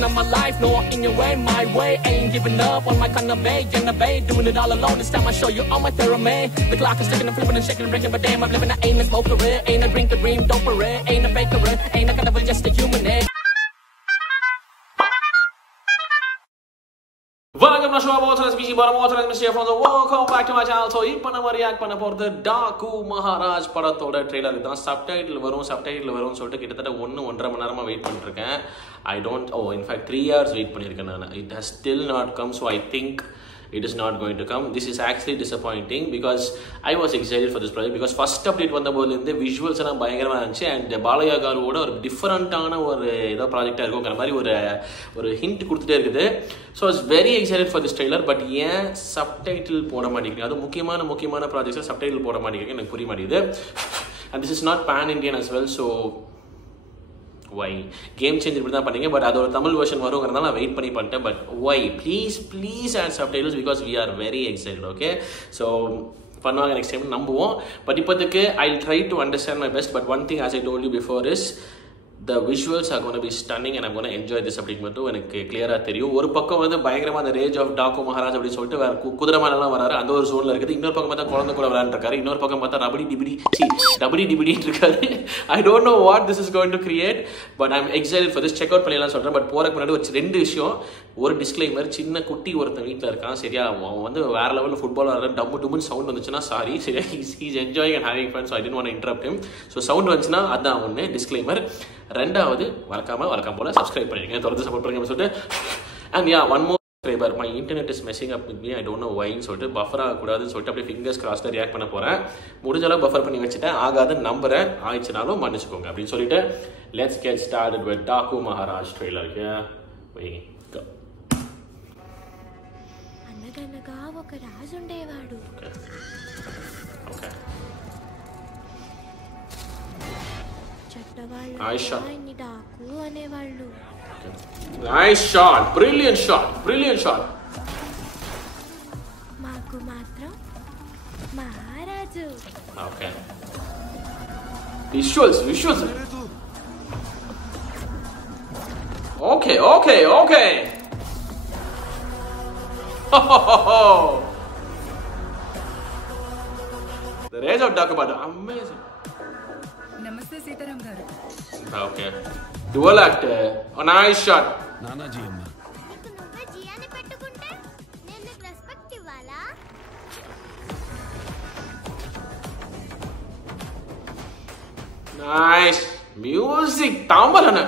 season of my life. No, in your way, my way. Ain't giving up on my kind of way. Innovate, doing it all alone. This time I show you all my theorem. The clock is ticking and flipping and shaking and breaking, but damn, I'm living. I ain't a smoker, ain't a drink, a dream, don't parade. Ain't a faker, ain't a carnival, just a human. Welcome to the species from the welcome back to my channel. So, இப்போ நம்ம react பண்ண போறது dog Maharaj படத்தோட trailer தான். Subtitle வரும் சொல்லிட்டு கிட்டத்தட்ட 1.5 மணி நேரமா வெயிட் பண்ணிட்டு இருக்கேன். In fact 3 hours வெயிட் பண்ணிருக்கேன் நான். It has still not come, so I think it is not going to come. This is actually disappointing because I was excited for this project because first update வந்தபோது இந்த visuals எல்லாம் பயங்கரமா இருந்துச்சு and Balaiah காருவோட ஒரு டிஃபரண்டான ஒரு ஏதோ ப்ராஜெக்டா இருக்குங்கிற மாதிரி ஒரு ஹிண்ட் கொடுத்துட்டே இருக்குது. So I was very excited for this trailer, but ஏன் சப்டைட்டில் போட மாட்டேங்குது? அது முக்கியமான ப்ராஜெக்ட்ஸ் சப்டைட்டில் போட மாட்டேங்குது எனக்கு புரிய மாட்டேங்குது. And this is not pan Indian as well, so why game changer இப்படி தான் பண்ணீங்க, பட் அதோட தமிழ் வெர்ஷன் வருங்கிறதால நான் வெயிட் பண்ணிட்டேன். But why please add subtitles because we are very excited. Okay, so பண்ணுவாங்க next time நம்புவோம். பட் இப்போதைக்கு I'll try to understand my best, but one thing as I told you before is the visuals are going to be stunning and I'm going to enjoy this அப்படிங்க மட்டும் எனக்கு கிளியரா தெரியும். ஒரு பக்கம் வந்து பயங்கரமா அந்த ரேஜ் ஆஃப் டாக்கு மகாராஜ் அப்படி சொல்லிட்டு வேற குதிரமானெல்லாம் வராரு, அந்த ஒரு ஜோன்ல இருக்குது. இன்னொரு பக்கம் பார்த்தா குழந்தை கூட விளையாண்டுருக்காரு, இன்னொரு பக்கம் பார்த்தா டபடி டிபிடி இருக்காரு. I don't know what this is going to create, but I'm excited for this. Check out பண்ணிடலாம் சொல்றேன். பட் போறதுக்கு முன்னாடி ஒரு 2 விஷயம். ஒரு டிஸ்க்ளைமர், சின்ன குட்டி ஒருத்தன் வீட்டில் இருக்கான் சரியா, அவன் வந்து வேற லெவலில் ஃபுட்பால் ஆடுற டம்முன்னு சவுண்ட் வந்துச்சுன்னா சாரி சரியா, he's enjoying and having fun, so I didn't want to interrupt him. So sound வந்துச்சுன்னா அதான் ஒன்று டிஸ்க்ளைமர். ரெண்டாவது வழக்கம் போல சப்ஸ்கிரைப் பண்ணிருங்க, தொடர்ந்து சப்போர்ட் பண்ணுங்க சொல்லிட்டு. And yeah one more subscriber, my internet is messing up with me, I don't know வைன்னு சொல்லிட்டு பஃபர் ஆகக்கூடாதுன்னு சொல்லிட்டு அப்படியே ஃபிங்கர்ஸ் கிராஸ்ல ரியாக்ட் பண்ண போறேன். முடிஞ்ச அளவு பஃபர் பண்ணி வச்சுட்டேன், ஆகாதுன்னு நம்புறேன், ஆயிடுச்சுனாலும் மன்னிச்சுக்கோங்க அப்படின்னு சொல்லிட்டு let's get started with Daaku Maharaj trailer. అనగనగా ఒక రాజు ఉండేవాడు. చెట్టవాళ్ళు ఆయన్ని డాకు అనేవాళ్ళు. Nice shot, brilliant shot. మాకు మాత్రం మహారాజు. Okay. Visuals. Okay. The rage of Dak Bada, amazing. Namaste Sitaram garu. Okay. Dual act. A nice shot. Nana ji amma. నీకు నువ్వే జియాని పెట్టుకుంటే నేను నీకు రెస్పెక్ట్ ఇవ్వాలా? Nice music. Tamarana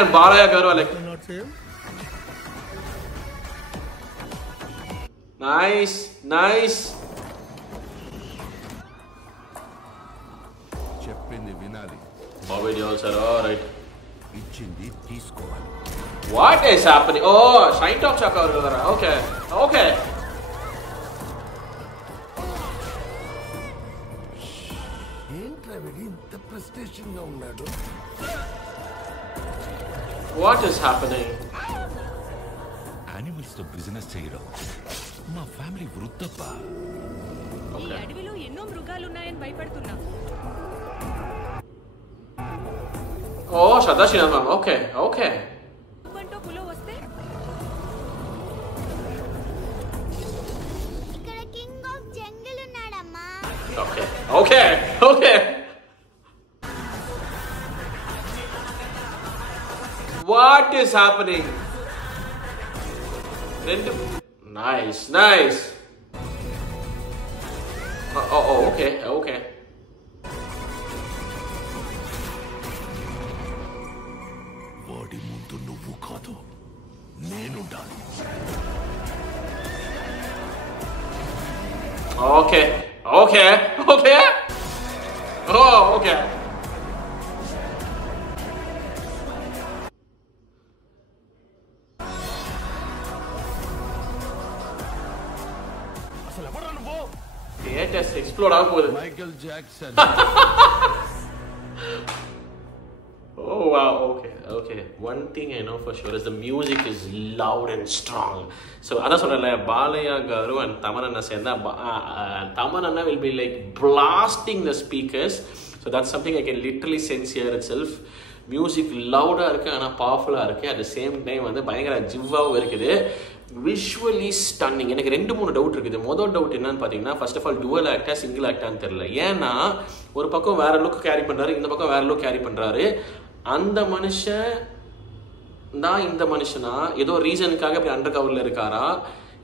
and Balaya garu like. Nice. చెప్పింది వినాలి. Bobby Deol sir, all right. ఇచ్చింది తీసుకోవాలి. What is happening? Oh, shine top chaka varudara. Okay. ఏంట్రా వీడు ఇంత ప్రెస్టేషన్ గా ఉన్నాడు? What is happening? యానిమల్స్ తో బిజినెస్ చేయడం మా ఫ్యామిలీ వృత్తప్ప. ఈ అడవిలో ఎన్నో మృగాలు ఉన్నాయని భయపడుతున్నా. Oh, Shadashina ma'am. Okay. బంటో పులో వస్తే ఇక్కడ కింగ్ ఆఫ్ జంగిల్ ఉన్నాడమ్మా. Okay. What is happening? Nice. Okay. వాడి ముందు నువ్వు కాదు నేనుండాలి. Okay. Oh, okay. అసలు ఎవరు నువ్వు? Theaters explode ఆగిపోదు. Michael Jackson. Oh wow, okay. One thing I know for sure is the music is loud and strong. So adha sonala Balaya garu and Tamananna senda Tamananna will be like blasting the speakers. So that's something I can literally sense here itself. Music லவுடாக இருக்குது, ஆனால் பவர்ஃபுல்லாக இருக்குது. At the same time வந்து பயங்கர ஜிவ்வாகவும் இருக்குது. Visually stunning. எனக்கு 2-3 டவுட் இருக்குது. மொதல் டவுட் என்னன்னு பார்த்தீங்கன்னா, ஃபர்ஸ்ட் ஆஃப் ஆல் டுவல் ஆக்டா சிங்கிள் ஆக்டான்னு தெரியல. ஏன்னா ஒரு பக்கம் வேற லுக் கேரி பண்ணுறாரு, இந்த பக்கம் வேற லுக் கேரி பண்ணுறாரு. அந்த மனுஷன் தான் இந்த மனுஷனா, ஏதோ ரீசனுக்காக இப்படி அண்டர் கவரில் இருக்காரா,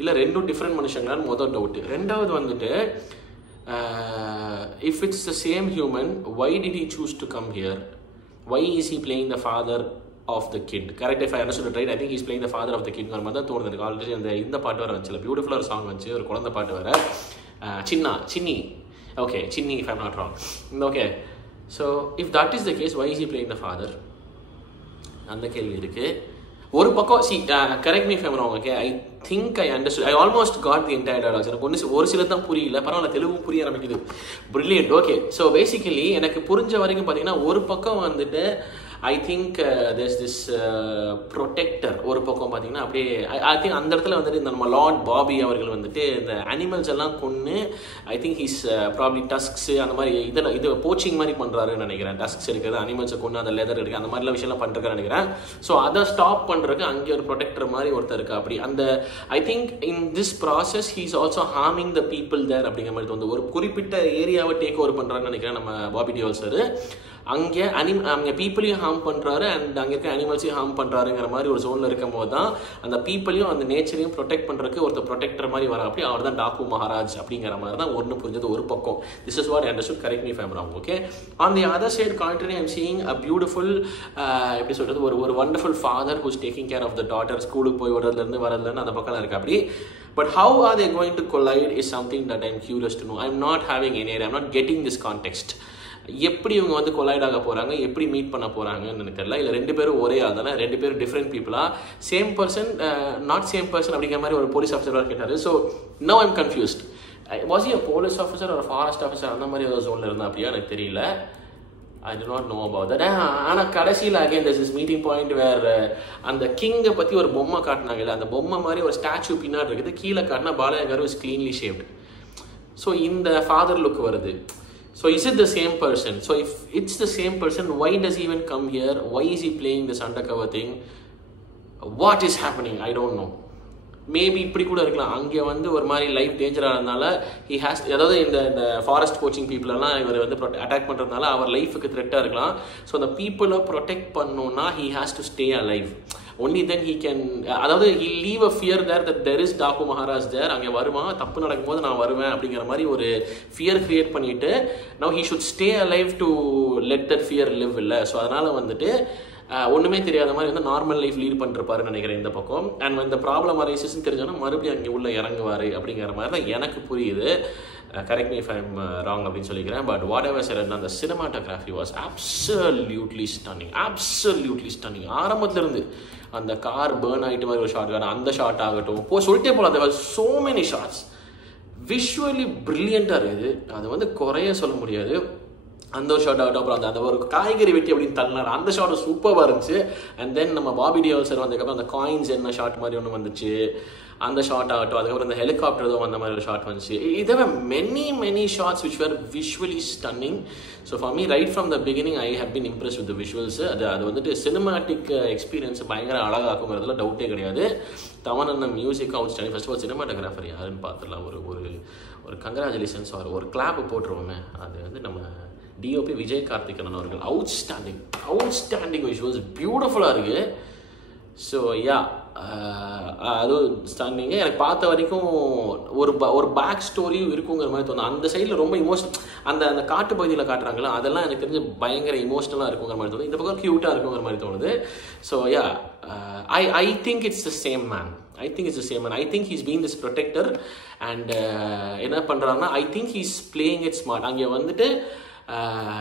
இல்லை ரெண்டும் டிஃப்ரெண்ட் மனுஷங்களான்னு மொதல் டவுட்டு. ரெண்டாவது வந்துட்டு, if it's the same human, why did he choose to come here? Why is he playing the father of the kid? Correct if I understood it right. I think he's playing the father of the kid. மாதிரி தான் தோணுது எனக்கு. Already இந்த பாட்டு வர வந்துச்சுல, பியூட்டிஃபுல்லாக ஒரு சாங் வந்துச்சு, ஒரு குழந்தை பாட்டு வர, Chinni, okay, Chinni if I'm not wrong. Okay, so if that is the case, why is he playing the father? அந்த கேள்வி இருக்கு. ஒரு பக்கம் correct me if I'm wrong, okay, I think I understood, I almost got the entire dialogue. எனக்கு ஒரு சில தான் புரியல, பரவாயில்ல, தெலுங்கு புரிய ஆரம்பிக்குது. Brilliant. Okay, so basically எனக்கு புரிஞ்ச வரைக்கும் பார்த்தீங்கன்னா, ஒரு பக்கம் வந்துட்டு I think there's this protector. ஒரு பக்கம் பார்த்தீங்கன்னா அப்படியே I think அந்த இடத்துல வந்துட்டு இந்த நம்ம லார்ட் பாபி அவர்கள் வந்துட்டு இந்த அனிமல்ஸ் எல்லாம் கொன்று, I think he's probably tusks அந்த மாதிரி இது போச்சிங் மாதிரி பண்ணுறாருன்னு நினைக்கிறேன். டஸ்க்ஸ் எடுக்கிறது, அனிமல்ஸை கொண்டு அந்த லெதர் எடுக்க, அந்த மாதிரிலாம் விஷயம்லாம் பண்ணுறதுன்னு நினைக்கிறேன். ஸோ அதை ஸ்டாப் பண்ணுறதுக்கு அங்கே ஒரு ப்ரொடெக்டர் மாதிரி ஒருத்தர் இருக்கா. அப்படி அந்த I think in this process he is also harming the people there அப்படிங்கிற மாதிரி தோணுது. ஒரு குறிப்பிட்ட ஏரியாவை டேக் ஓவர் பண்ணுறான்னு நினைக்கிறேன் நம்ம பாபி டியோல் சார். அங்கே பீப்புளையும் ஹார்ம் பண்ணுறாரு அண்ட் அங்கே இருக்க அனிமல்ஸையும் ஹார்ம் பண்ணுறாருங்கிற மாதிரி ஒரு ஜோனில் இருக்கும் போது தான் அந்த பீப்புளையும் அந்த நேச்சரையும் ப்ரொடெக்ட் பண்ணுறதுக்கு ஒருத்தர் ப்ரொடெக்டர் மாதிரி வர, அப்படி அவர் தான் டாக்கு மகாராஜ் அப்படிங்கிற மாதிரி தான் ஒன்று புரிஞ்சது ஒரு பக்கம். This is what I understood. Correct me if I am wrong. Okay, on the other side contrary I am seeing a beautiful, எப்படி சொல்கிறது, ஒரு wonderful father who's taking care of the daughter. ஸ்கூலுக்கு போய் வரதுலேருந்து அந்த பக்கம் இருக்கு அப்படி. But how are they going to collide is something that I'm curious to know. I'm not having any idea. I'm not getting this context. எப்படி இவங்க வந்து collide ஆக போகிறாங்க, எப்படி மீட் பண்ண போகிறாங்கன்னு எனக்கு தெரியல. இல்லை ரெண்டு பேரும் ஒரே ஆள் தானே, ரெண்டு பேரும் டிஃப்ரெண்ட் பீப்புளா, same person not same person அப்படிங்கிற மாதிரி ஒரு போலீஸ் ஆஃபீஸர் கேட்டார். So no I'm confused. Was he a police officer ஒரு ஃபாரஸ்ட் ஆஃபீஸர் அந்த மாதிரி ஒரு ஜோனில் இருந்தா அப்படியா எனக்கு தெரியல. I do not know about that. ஆனால் கடைசியில் again there's this meeting point where அந்த கிங்கை பற்றி ஒரு பொம்மை காட்டினாங்க. இல்லை அந்த பொம்மை மாதிரி ஒரு ஸ்டாச்சு பின்னாடி இருக்குது, கீழே காட்டினா Balayya garu is cleanly shaped. So இந்த ஃபாதர் லுக் வருது. So is it the same person? So if it's the same person, why does he even come here? Why is he playing this undercover thing? What is happening? I don't know. Maybe இப்படி கூட இருக்கலாம், அங்கே வந்து ஒரு மாதிரி life டேஞ்சராக இருந்தால he has, அதாவது இந்த ஃபாரஸ்ட் கோச்சிங் பீப்புளெல்லாம் இவர் வந்து அட்டாக் பண்ணுறதுனால அவர் லைஃபுக்கு த்ரெட்டாக இருக்கலாம். ஸோ அந்த பீப்புளை ப்ரொடெக்ட் பண்ணணுன்னா he has to stay a life. only then he can, அதாவது he'll leave a fear there that there is Daaku Maharaj there. அங்கே வருவான், தப்பு நடக்கும்போது நான் வருவேன் அப்படிங்கிற மாதிரி ஒரு ஃபியர் கிரியேட் பண்ணிட்டு now he should stay alive to let that fear live. இல்லை, ஸோ அதனால் வந்துட்டு ஒன்றுமே தெரியாத மாதிரி வந்து நார்மல் லைஃப் லீட் பண்ணிருப்பாருன்னு நினைக்கிறேன் இந்த பக்கம். அண்ட் இந்த ப்ராப்ளம் அரைசஸ்ன்னு தெரிஞ்சோன்னா மறுபடியும் அங்கே உள்ள இறங்குவார் அப்படிங்கிற மாதிரி தான் எனக்கு புரியுது. Correct me if I am wrong அப்படின்னு சொல்லிக்கிறேன். பட் வாட் எவர் சார், அந்த சினிமாட்டோகிராஃபி வாஸ் அப்சல்யூட்லி ஸ்டன்னிங். ஆரம்பத்துல இருந்து அந்த கார் பேர்ன் ஆகிட்டு மாதிரி ஒரு ஷாட், அந்த ஷாட் ஆகட்டும், சொல்லிட்டே போகலாம். there were so many shots, visually பிரில்லியண்டாக இருக்குது. அது வந்து குறைய சொல்ல முடியாது. அந்த ஒரு ஷாட் ஆகட்டும், அப்புறம் அந்த ஒரு காய்கறி வெட்டி அப்படின்னு தள்ளினார், அந்த ஷாட் சூப்பராக இருந்துச்சு. அண்ட் தென் நம்ம பாபி டியோல் சார் வந்ததுக்கப்புறம் அந்த காயின்ஸ் என்ன ஷாட் மாதிரி ஒன்று வந்துச்சு, அந்த ஷாட் ஆகட்டும். அதுக்கப்புறம் இந்த ஹெலிகாப்டர் ஏதோ அந்த மாதிரி ஒரு ஷாட் வந்துச்சு. இதே many shots which were visually stunning. So for me, right from the beginning, I have been impressed with the visuals. அது வந்துட்டு சினிமாட்டிக் எக்ஸ்பீரியன்ஸ் பயங்கர அழகாக்குங்கிறதுல டவுட்டே கிடையாது. Thaman music outstanding. First of all cinematographer யாருன்னு பார்த்துடலாம். ஒரு கங்க்ராச்சுலேஷன்ஸ் ஒரு கிளாப் போட்டுருவோமே. அது வந்து நம்ம டிஓபி விஜய் கார்த்திகேயன் அவர்கள். அவுட்ஸ்டாண்டிங் விஷுவல்ஸ், பியூட்டிஃபுல்லாக இருக்குது. ஸோ யா, அதுவும் ஸ்டாண்டிங்க. எனக்கு பார்த்த வரைக்கும் ஒரு பேக் ஸ்டோரியும் இருக்குங்கிற மாதிரி தோணும். அந்த சைடில் ரொம்ப அந்த காட்டு பகுதியில் காட்டுறாங்களா, அதெல்லாம் எனக்கு தெரிஞ்சு பயங்கர இமோஷனலாக இருக்குங்கிற மாதிரி தோணுது. இந்த பக்கம் க்யூட்டாக இருக்குங்கிற மாதிரி தோணுது. So yeah, I think it's the same man. I think he's being this protector and என்ன பண்ணுறாருன்னா, I think he's playing it smart. அங்கே வந்துட்டு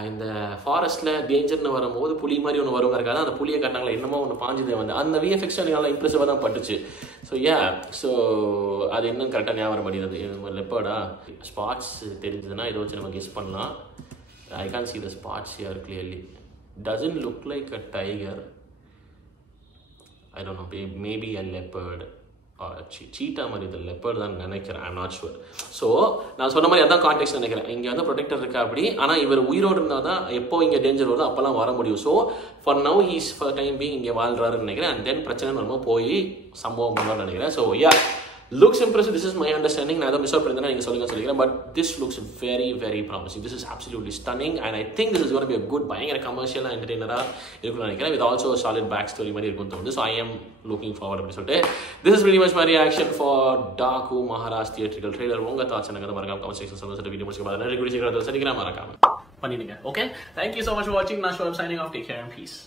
இந்த ஃபாரஸ்ட்டில் டேஞ்சர்னு வரும்போது புலி மாதிரி ஒன்று வருவாங்க இருக்காது, அந்த புளியை காட்டினாங்களா என்னமோ ஒன்று பாஞ்சுதே வந்து அந்த விஎஃப்எக்ஸ் எனக்கு நல்லா இம்ப்ரெசிவாக தான் பட்டுச்சு. ஸோ அது இன்னும் கரெக்டாக ஞாபகம் பண்ணிடுது. லெப்பர்டா ஸ்பாட்ஸ் தெரிஞ்சதுன்னா இதை வச்சு நம்ம கெஸ் பண்ணலாம். I can see the spots here clearly. Doesn't look like a tiger. I don't know, maybe a leopard சீட்டா மாதிரி இது லெப்பர்ட் தான் நினைக்கிறேன், ஐம் நாட் ஷுவர். ஸோ நான் சொன்ன மாதிரி அதான் கான்டெக்ட் நினைக்கிறேன். இங்கே வந்து ப்ரொடெக்டர் இருக்கா அப்படி, ஆனால் இவர் உயிரோடு இருந்தால் தான் எப்போ இங்கே டேஞ்சர் வருதோ அப்போல்லாம் வர முடியும். So for now he's for time being இங்கே வாழ்றாருன்னு நினைக்கிறேன். அண்ட் தென் பிரச்சனை நம்ம போய் சம்பவம் பண்ணுவார்னு நினைக்கிறேன். So yeah, looks impressive. This is my understanding. நான் மிஸ் அவுட் பண்ணிருந்தேன், நீங்க சொல்லிக்கிறேன். But this looks very very promising. This is absolutely stunning and I think this is going to be a good பயங்கர கமர்ஷியல் என்டர்டெய்னரா இருக்கும்னு நினைக்கிறேன். with also a solid back story மாதிரி இருக்கும் தோணுது. So I am looking forward அப்படி சொல்லிட்டு this is pretty much my reaction for Daku Maharaj theatrical trailer. உங்க thoughts எனக்கு மறக்காம கமெண்ட் செக்ஷன் சொல்லுங்க. வீடியோ முடிச்சு பாருங்க. நன்றி, சீக்கிரம் சந்திக்கிறேன், மறக்காம பண்ணிடுங்க. Okay, thank you so much for watching. நான் Shome signing off. Take care and peace.